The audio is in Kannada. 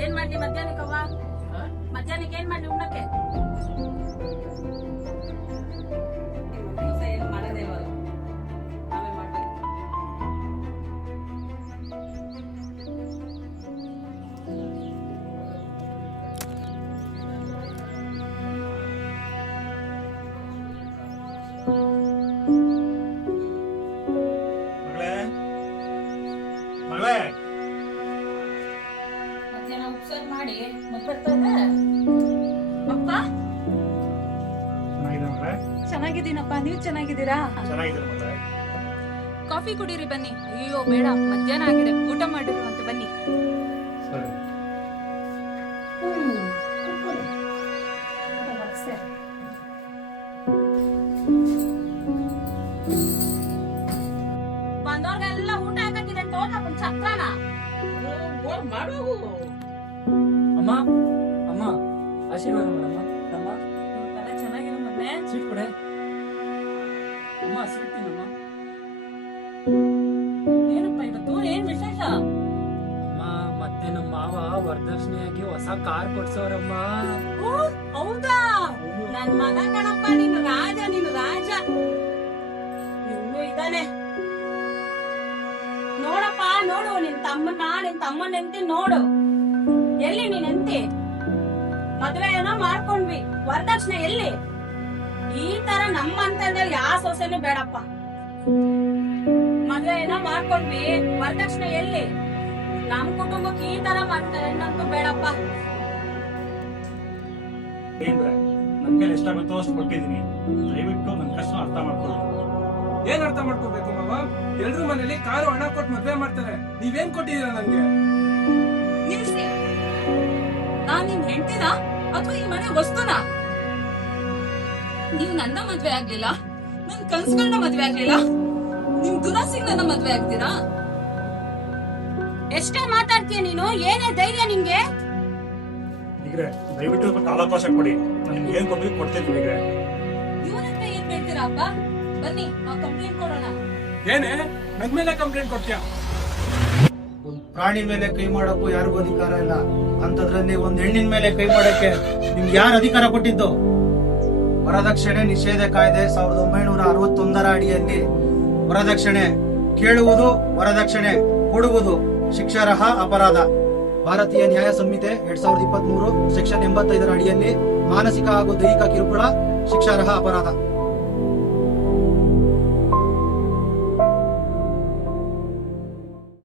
ಏನ್ ಮಾಡ್ಲಿ ಮಧ್ಯಾಹ್ನಕ್ಕವ್ವ? ಮಧ್ಯಾಹ್ನಕ್ಕೆ ಏನ್ ಮಾಡ್ಲಿ ಉಣ್ಣಕ್ಕೆ? ಏನು ಮಾಡದೇ ಇವಾಗ ನಾವೇ ಮಾಡ್ಬೇಕು. ಮಗಳೇ ಮಧ್ಯಾಹ್ನ ಉಪ್ಸಾರು ಮಾಡಿ ಮುಗ್ಬಿಡ್ತಾ ಇದೆ. ಅಪ್ಪ ಚೆನ್ನಾಗಿದೆ ಮಗಳೇ. ಚೆನ್ನಾಗಿದ್ದೀನಪ್ಪ, ನೀವ್ ಚೆನ್ನಾಗಿದ್ದೀರಾ? ಚೆನ್ನಾಗಿದೆ ಮಗಳೇ. ಕಾಫಿ ಕುಡೀರಿ ಬನ್ನಿ. ಅಯ್ಯೋ ಬೇಡ, ಮಧ್ಯಾಹ್ನ ಆಗಿದೆ, ಊಟ ಮಾಡಿರುವಂತೆ ಬನ್ನಿ. ಸರಿ. ಬಂದವ್ರಿಗೆಲ್ಲ ಊಟ ಹಾಕಿದೆ ತೋಟ ಛತ್ರನ ಮಾಡು. ಅಮ್ಮ ಅಮ್ಮ ಆಶೀರ್ವಾದ ಮಾಡಮ್ಮ. ಅಮ್ಮ ಎಲ್ಲ ಚೆನ್ನಾಗಿರೋ ಮತ್ತೆ ಸ್ವೀಟ್ ಕೊಡೆ. ಅಮ್ಮ ಸ್ವೀಟ್ ತಿನ್ನಮ್ಮ. ಏನಪ್ಪ ಇವತ್ತು ಏನ್ ವಿಶೇಷ? ಅಮ್ಮ ಮತ್ತೆ ನಮ್ಮ ಮಾವ ವರದಕ್ಷಿಣೆಯಾಗಿ ಹೊಸ ಕಾರ್ ಕೊಡ್ಸವ್ರಮ್ಮ. ಓ ಹೌದಾ? ನನ್ ಮಗ ಕಣಪ್ಪ, ನೀನು ರಾಜ, ನೀನು ರಾಜ. ಇನ್ನು ಇದ್ದಾನೆ ನೋಡಪ್ಪ, ನೋಡು ನಿನ್ ತಮ್ಮನ ಎಂತಿ ನೋಡು. ಎಲ್ಲಿ ನೀನ್ ಎಂತಿ? ಮದ್ವೆ ಏನೋ ಮಾಡ್ಕೊಂಡ್ವಿ, ವರದಕ್ಷಿಣೆ ಎಲ್ಲಿ? ಈ ತರ ನಮ್ಮ ಅಂತಂದಲ್ಲಿ ಯಾವ ಸೊಸೆನೂ ಬೇಡಪ್ಪ. ಮದ್ವೆ ಏನೋ ಮಾಡ್ಕೊಂಡ್ವಿ, ವರದಕ್ಷಿಣೆ ಎಲ್ಲಿ? ನಮ್ ಕುಟುಂಬಕ್ಕೆ ಈ ತರ ಮಾಡ್ತಾರೆ ಅನ್ನಂತೂ ಬೇಡಪ್ಪ. ಏನ್ರೆ ನನ್ ಕೈಲಿ ಎಷ್ಟಾಗುತ್ತೋ ಅಷ್ಟು ಕೊಟ್ಟಿದ್ದೀನಿ. ದಯವಿಟ್ಟು ನನ್ ಕಷ್ಟ ಅರ್ಥ ಮಾಡ್ಕೊಳ್ಳಿ. ಏನ್ ಅರ್ಥ ಮಾಡ್ಕೋಬೇಕು ಮಾವ? ಎಲ್ರು ಮನೇಲಿ ಕಾರು ಹಣ ಕೊಟ್ಟು ಮದ್ವೆ ಮಾಡ್ತಾರೆ, ನೀವೇನ್ ಕೊಟ್ಟಿದೀರ ನನ್ಗೆ? ನಿಲ್ಸಿ. ನಾನ್ ನಿಮ್ ಹೆಂಡ್ತಿನ ಅಥವಾ ಈ ಮನೆ ವಸ್ತುನ? ನೀವ್ ನನ್ನ ಮದ್ವೆ ಆಗ್ಲಿಲ್ಲ, ನನ್ ಕನ್ಸ್ಕೊಂಡ ಮದ್ವೆ ಆಗ್ಲಿಲ್ಲ, ನಿಮ್ ದುರಾಸೆಗೆ ನನ್ನ ಮದ್ವೆ ಆಗ್ತೀರಾ? ಎಷ್ಟೇ ಮಾತಾಡ್ತೀಯ ನೀನು? ಏನೇ ಧೈರ್ಯ ನಿಂಗೆ? ಈಗ್ರೆ ದಯವಿಟ್ಟು ಸ್ವಲ್ಪ ಕಾಲಾವಕಾಶ ಕೊಡಿ. ನಾನು ನಿಮ್ಗೆ ಏನ್ ಕೊಡ್ಬೇಕು ಕೊಡ್ತೀನಿ. ಈಗ್ರೆ ಇವ್ರಂತ ಏನ್ ಹೇಳ್ತೀರಾ ಅಪ್ಪ? ಬನ್ನಿ ನಾವು ಕಂಪ್ಲೇಂಟ್ ಕೊಡೋಣ. ಏನೇ ನನ್ ಮೇಲೆ ಕಂಪ್ಲೇಂಟ್ ಕೊಡ್ತೀಯ? ಒಂದ್ ಪ್ರಾಣಿ ಮೇಲೆ ಕೈ ಮಾಡಕ್ಕೂ ಯಾರಿಗೂ ಅಧಿಕಾರ ಇಲ್ಲ. ಅಂತದ್ರಲ್ಲಿ ಒಂದ್ ಹೆಣ್ಣಿನ ಮೇಲೆ ಕೈ ಮಾಡಕ್ಕೆ ನಿಮ್ಗೆ ಯಾರು ಅಧಿಕಾರ ಕೊಟ್ಟಿದ್ದು? ವರದಕ್ಷಿಣೆ ನಿಷೇಧ ಕಾಯ್ದೆ 1961 ಅಡಿಯಲ್ಲಿ ವರದಕ್ಷಿಣೆ ಕೇಳುವುದು, ವರದಕ್ಷಿಣೆ ಕೊಡುವುದು ಶಿಕ್ಷಾರ್ಹ ಅಪರಾಧ. ಭಾರತೀಯ ನ್ಯಾಯ ಸಂಹಿತೆ 2023 ಸೆಕ್ಷನ್ 85 ಅಡಿಯಲ್ಲಿ ಮಾನಸಿಕ ಹಾಗೂ ದೈಹಿಕ ಕಿರುಕುಳ ಶಿಕ್ಷಾರ್ಹ ಅಪರಾಧ.